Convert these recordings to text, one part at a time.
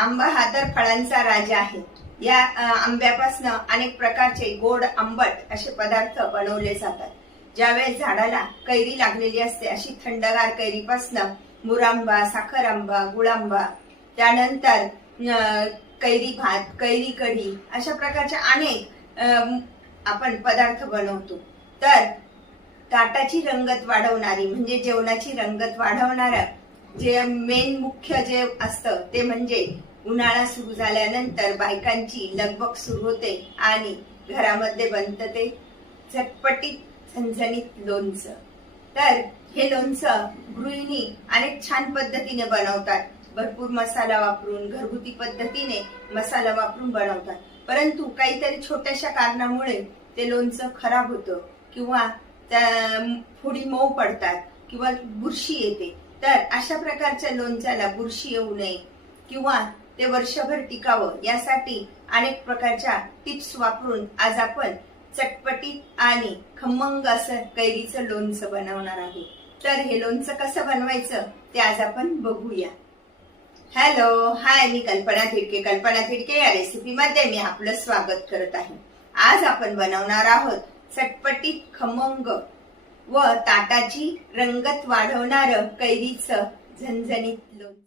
आंबा हा तर फळांचा राजा आहे। या आंब्यापासून अनेक प्रकारचे गोड आंबट असे पदार्थ बनवले जातात। ज्यावेळेस झाडाला कैरी लागलेली असते अशी थंडगार कैरीपासून मुरांबा, साखर आंबा, गुळांबा, त्यानंतर कैरी भात, कैरी कढी अशा प्रकारचे अनेक आपण पदार्थ बनवतो। तर ताटाची रंगत वाढवणारी म्हणजे जेवणाची रंगत वाढवणारा जे मेन मुख्य जे असतं ते म्हणजे उन्हाळा सुरू झाल्यानंतर बायकांची लगबग सुरू होते आणि घरामध्ये बनतं ते झटपटीत झणझणीत लोणचं। तर हे लोणचं गृहिणी अनेक छान पद्धतीने बनवतात, भरपूर मसाला वापरून घरगुती पद्धतीने मसाला वापरून बनवतात। परंतु काहीतरी छोट्याशा कारणामुळे ते लोणचं खराब होतं किंवा फोडी मऊ पडतात किंवा बुरशी येते। तर अशा प्रकारच्या लोणच्याला बुरशी येऊ नये किंवा ते वर्षभर टिकावं यासाठी अनेक प्रकारच्या टिप्स वापरून आज आपण चटपटीत आणि खमंग असं कैरीचं लोणचं बनवणार आहोत। तर हे लोणचं कसं बनवायचं ते आज आपण बघूया। हॅलो, हाय, मी कल्पना थिडके। कल्पना थिडके या रेसिपी मध्ये मी आपलं स्वागत करत आहे। आज आपण बनवणार आहोत चटपटीत, खमंग व ताटाची रंगत वाढवणारं कैरीचं झणझणीत लोणचं।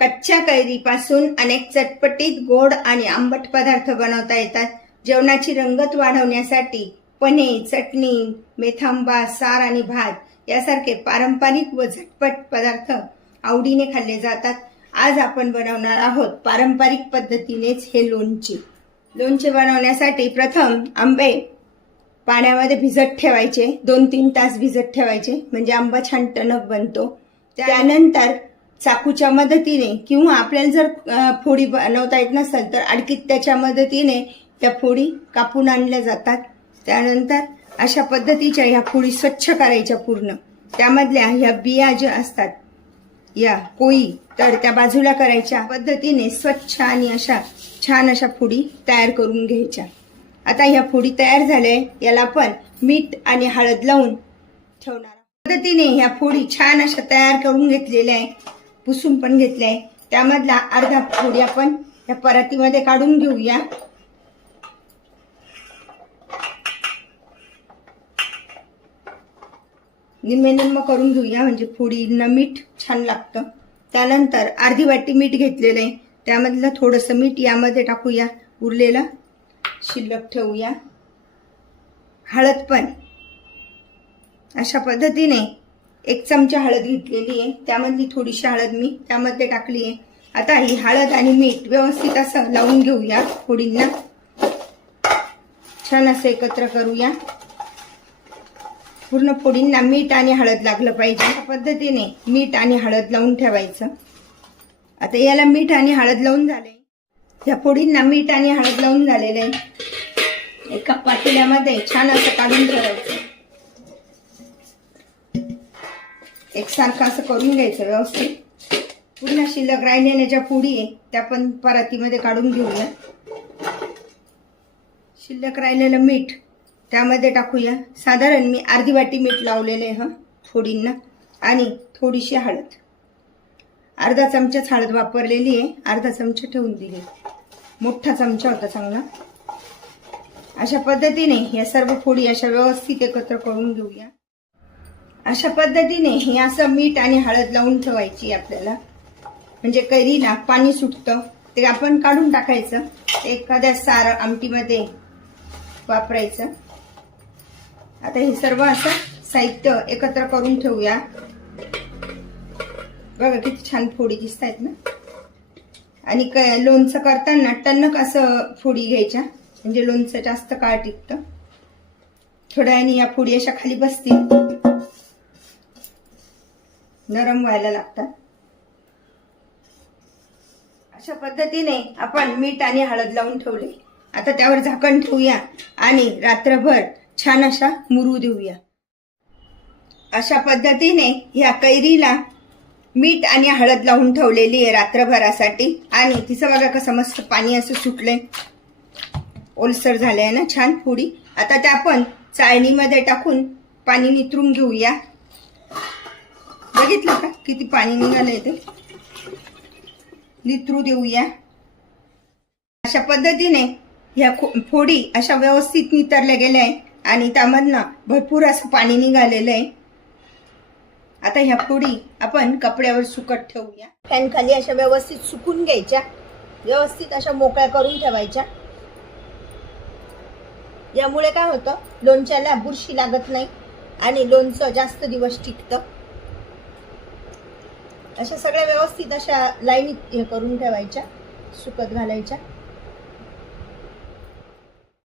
कच्च्या कैरीपासून अनेक चटपटीत, गोड आणि आंबट पदार्थ बनवता येतात। जेवणाची रंगत वाढवण्यासाठी पन्हे, चटणी, मेथांबा, सार आणि भात यासारखे पारंपरिक व झटपट पदार्थ आवडीने खाल्ले जातात। आज आपण बनवणार आहोत पारंपरिक पद्धतीनेच हे लोणचे। लोणचे बनवण्यासाठी प्रथम आंबे पाण्यामध्ये भिजत ठेवायचे, 2-3 तास भिजत ठेवायचे म्हणजे आंबा छान टणक बनतो। त्यानंतर चाकूच्या मदतीने किंवा आपल्याला जर फोडी बनवता येत नसेल तर अडकीत त्याच्या मदतीने त्या फोडी कापून आणल्या जातात। त्यानंतर अशा पद्धतीच्या ह्या फोडी स्वच्छ करायच्या पूर्ण, त्यामधल्या ह्या बिया ज्या असतात या कोळी तर त्या बाजूला करायच्या पद्धतीने स्वच्छ आणि अशा छान अशा फोडी तयार करून घ्यायच्या। आता ह्या फोडी तयार झाल्या, याला आपण मीठ आणि हळद लावून ठेवणार पद्धतीने ह्या फोडी छान अशा तयार करून घेतलेल्या आहे, पुसून पण घेतल्या आहे। त्यामधला अर्धा फोडी आपण या परातीमध्ये काढून घेऊया। निम्मे निम्म करून घेऊया म्हणजे फोडींना मीठ छान लागतं। त्यानंतर अर्धी वाटी मीठ घेतलेलं आहे, त्यामधलं थोडंसं मीठ यामध्ये टाकूया, उरलेलं शिल्लक ठेवूया। हळद पण अशा पद्धतीने 1 चमचा हळद घेतलेली आहे, त्यामधली थोडीशी हळद मी त्यामध्ये टाकली आहे। आता ही हळद आणि मीठ व्यवस्थित असं लावून घेऊया, फोडींना छान असं एकत्र करूया। पूर्ण फोडींना मीठ आणि हळद लागलं पाहिजे, अशा पद्धतीने मीठ आणि हळद लावून ठेवायचं। आता याला मीठ आणि हळद लावून झाले, या फोडींना मीठ आणि हळद लावून झालेलं आहे। एका पातेल्यामध्ये छान असं काढून ठेवायचं, एकसारखं असं करून घ्यायचं व्यवस्थित। पूर्ण शिल्लक राहिलेल्या ज्या फोडी आहे त्या पण परातीमध्ये काढून घेऊया। शिल्लक राहिलेलं मीठ त्यामध्ये टाकूया, साधारण मी अर्धी वाटी मीठ लावलेलं आहे फोडींना, आणि थोडीशी हळद, अर्धा चमचाच हळद वापरलेली आहे, अर्धा चमचा ठेवून दिली, मोठा चमचा होता चांगला। अशा पद्धतीने या सर्व फोडी अशा व्यवस्थित एकत्र करून घेऊया। अशा पद्धतीने हे असं मीठ आणि हळद लावून ठेवायची आपल्याला, म्हणजे कैरीला पाणी सुटतं ते आपण काढून टाकायचं, एखाद्या सार आमटीमध्ये वापरायचं। आता हे सर्व असं साहित्य एकत्र करून ठेवूया। बघा किती छान फोडी दिसत आहेत ना। आणि लोणचं करताना टणक असं फोडी घ्यायच्या म्हणजे लोणचं जास्त काळ टिकतं। थोड्या वेळाने या फोडी अशा खाली बसतील, नरम व्हायला लागतात। अशा पद्धतीने आपण मीठ आणि हळद लावून ठेवले। आता त्यावर झाकण ठेवूया आणि रात्रभर छान अशा मुरू देऊया। अशा पद्धतीने ह्या कैरीला मीठ आणि हळद लावून ठेवलेली आहे रात्रभरासाठी, आणि तिचं बघा कसं मस्त पाणी असं सुटलंय, ओलसर झालंय ना छान फोडी। आता त्या आपण चाळणीमध्ये टाकून पाणी नितरून घेऊया। बघितलं का किती पाणी निघालंय ते। नितरू देऊया। अशा पद्धतीने ह्या फोडी अशा व्यवस्थित नितरल्या गेल्या आहे आणि त्यामधनं भरपूर असं पाणी निघालेलं आहे। आता ह्या फोडी आपण कपड्यावर सुकत ठेवूया। फॅन खाली अशा व्यवस्थित सुकून घ्यायच्या, व्यवस्थित अशा मोकळ्या करून ठेवायच्या। यामुळे काय होतं, लोणच्याला बुरशी लागत नाही आणि लोणचं जास्त दिवस टिकतं। अशा सगळ्या व्यवस्थित अशा लाईनीत हे करून ठेवायच्या, सुकत घालायच्या।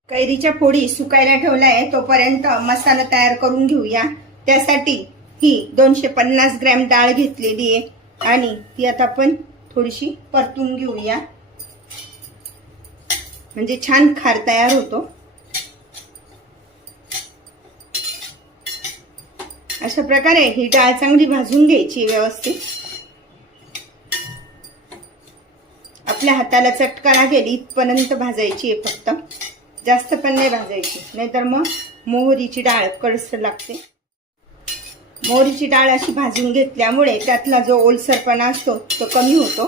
कैरीच्या फोडी सुकायला ठेवलाय, तोपर्यंत मसाला तयार करून घेऊया। त्यासाठी ही 250 ग्रॅम डाळ घेतलेली आहे आणि ती आता आपण थोडीशी परतून घेऊया, म्हणजे छान खार तयार होतो। अशा प्रकारे ही डाळ चांगली भाजून घ्यायची व्यवस्थित। आपल्या हाताला चटका लागेल इथपर्यंत भाजायची आहे, फक्त जास्त पण नाही भाजायची, नाहीतर मग मोहरीची डाळ कडसर लागते। मोहरीची डाळ अशी भाजून घेतल्यामुळे त्यातला जो ओलसरपणा असतो तो कमी होतो।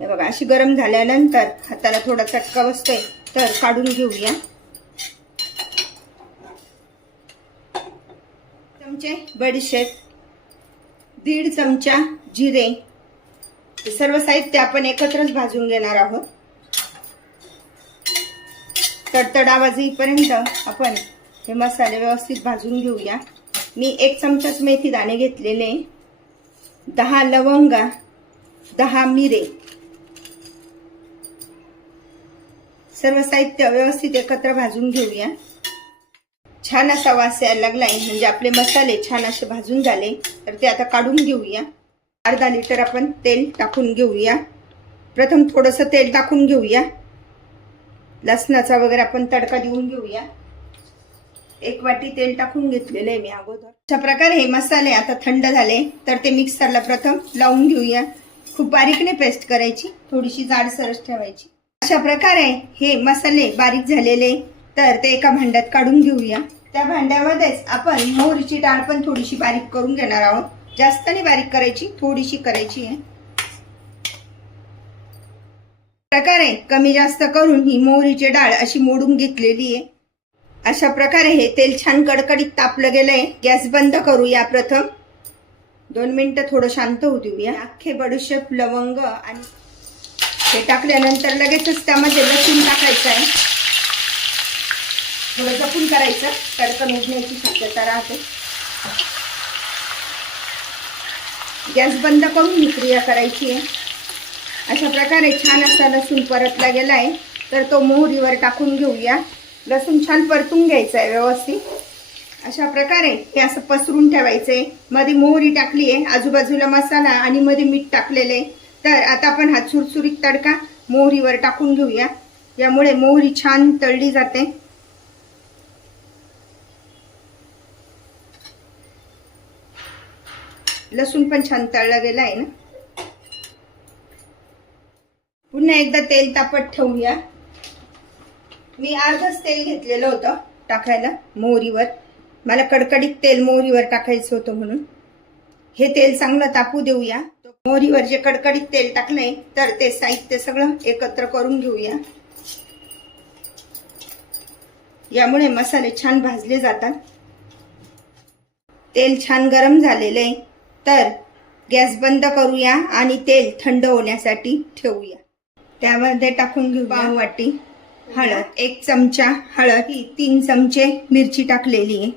हे बघा, अशी गरम झाल्यानंतर हाताला थोडा चटका बसतोय तर काढून घेऊया। चमचे बडीशेप, 1.5 चमचा जिरे, हे सर्व साहित्य आपण एकत्रच भाजून घेणार आहोत। तडतड आवाज येईपर्यंत आपण हे मसाले व्यवस्थित भाजून घेऊया। मी 1 चमचाच मेथी दाणे घेतलेले, 10 लवंगा, 10 मिरे, सर्व साहित्य व्यवस्थित एकत्र भाजून घेऊया। छान असा वास यायला लागलाय, म्हणजे आपले मसाले छान असे भाजून झाले। तर ते आता काढून घेऊया। अर्धा लिटर आपण तेल टाकून घेऊया। प्रथम थोडंसं तेल टाकून घेऊया, लसणाचा वगैरे आपण तडका देऊन घेऊया। 1 वाटी तेल टाकून घेतलेलं आहे मी अगोदर। अशा प्रकारे हे मसाले आता थंड झाले तर ते मिक्सरला प्रथम लावून घेऊया। खूप बारीक नाही पेस्ट करायची, थोडीशी जाडसरच ठेवायची। अशा प्रकारे हे मसाले बारीक झालेले, तर ते एका भांड्यात काढून घेऊया। त्या भांड्यामध्येच आपण मोहरीची डाळ पण थोडीशी बारीक करून घेणार आहोत, जास्त नाही बारीक करायची, थोडीशी करायची आहे। प्रकारे कमी जास्त करून ही मोहरीची डाळ अशी मोडून घेतलेली आहे। अशा प्रकारे हे तेल छान कडकडीत तापलं गेलंय। गॅस बंद करूया। प्रथम 2 मिनिटं थोडं शांत होऊ देऊया। अख्खे बडीशेप, लवंग आणि हे टाकल्यानंतर लगेचच त्यामध्ये लसूण टाकायचं आहे। थोडं जपून करायचं, तडकन उडण्याची शक्यता राहते। गॅस बंद करून ही क्रिया करायची आहे। अशा प्रकारे छान असा लसूण परतला गेलाय, तर तो मोहरीवर टाकून घेऊया। लसूण छान परतून घ्यायचा आहे व्यवस्थित। अशा प्रकारे हे असं पसरून ठेवायचंय। मध्ये मोहरी टाकली आहे, आजूबाजूला मसाला आणि मध्ये मीठ टाकलेले। तर आता आपण हा सुरसुरीत तडका मोहरीवर टाकून घेऊया, यामुळे मोहरी छान तळली जाते। लसूण पण छान तळला गेला आहे ना। पुन्हा एकदा तेल तापत ठेवूया। मी अर्धच तेल घेतलेलं होतं टाकायला मोहरीवर, मला कडकडीत तेल मोहरीवर टाकायचं होतं म्हणून। हे तेल चांगलं तापू देऊया। मोहरीवर जे कडकडीत तेल टाकलंय, तर ते साहित्य सगळं एकत्र करून घेऊया। यामुळे मसाले छान भाजले जातात। तेल छान गरम झालेलं आहे, तर गॅस बंद करूया आणि तेल थंड होण्यासाठी ठेवूया। त्यामध्ये टाकून घेऊ 1 वाटी हळद, 1 चमचा हळद, 3 चमचे मिरची टाकलेली आहे।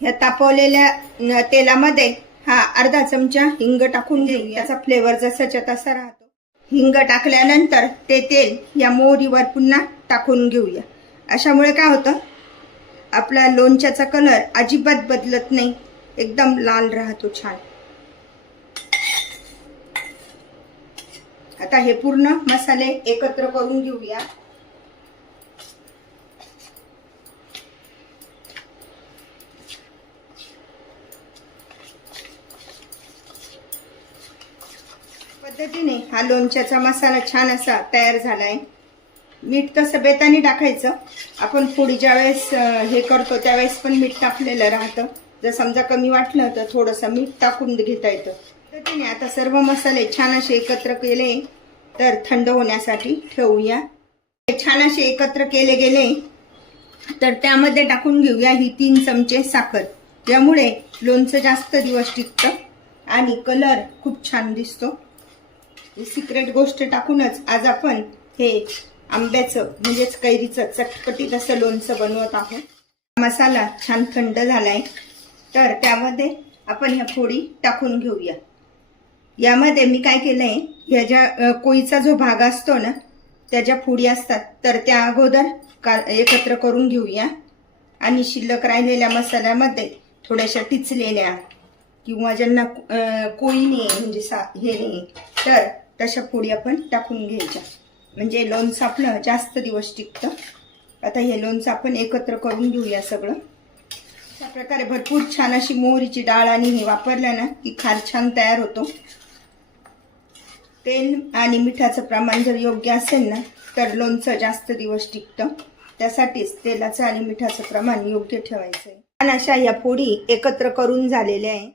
या तापवलेल्या तेलामध्ये हा अर्धा चमचा हिंग टाकून घेऊया, त्याचा फ्लेवर जसाच्या तसा राहतो। हिंग टाकल्यानंतर ते तेल या मोहरीवर पुन्हा टाकून घेऊया। अशामुळे काय होतं, आपला लोणच्याचा कलर अजिबात बदलत नाही, एकदम लाल राहतो छान। आता हे पूर्ण मसाले एकत्र करून घेऊया। पद्धतीने हा लोणच्याचा मसाला छान असा तयार झालाय। मीठ कसं बेताने टाकायचं, आपण फोडी ज्या वेळेस हे करतो त्यावेळेस पण मीठ टाकलेलं राहतं। जर समजा कमी वाटलं तर थोडंसं मीठ टाकून घेता येतं। पद्धतीने आता सर्व मसाले छान असे एकत्र केले तर थंड होण्यासाठी ठेवूया. छान असे एकत्र केले गेले तर त्यामध्ये टाकून घेऊया ही 3 चमचे साखर. यामुळे लोणचं जास्त दिवस टिकतं आणि कलर खूप छान दिसतो. सिक्रेट गोष्ट टाकूनच आज आपण हे आंब्याचं म्हणजेच कैरीचं चटपटीत असं लोणचं बनवत आहोत. मसाला छान थंड झालाय तर त्यामध्ये आपण ह्या फोडी टाकून घेऊया. यामध्ये मी काय केलंय, ह्या ज्या कोळीचा जो भाग असतो ना त्याच्या फोडी असतात तर त्या अगोदर एकत्र करून घेऊया आणि शिल्लक राहिलेल्या मसाल्यामध्ये थोड्याशा टिचलेल्या किंवा ज्यांना कोळी नाही म्हणजे हे नाही तर तशा फोडी आपण टाकून घ्यायच्या, म्हणजे लोणचं आपलं जास्त दिवस टिकतं. आता हे लोणचं आपण एकत्र करून घेऊया सगळं. अशा प्रकारे भरपूर छान अशी मोहरीची डाळ आणि हे वापरलं ना की खार छान तयार होतो. तेल आणि मिठाचं प्रमाण जर योग्य असेल ना तर लोणचं जास्त दिवस टिकतं. त्यासाठीच तेलाचं आणि मिठाचं प्रमाण योग्य ठेवायचं आहे. आणि अशा या फोडी एकत्र करून झालेल्या आहे.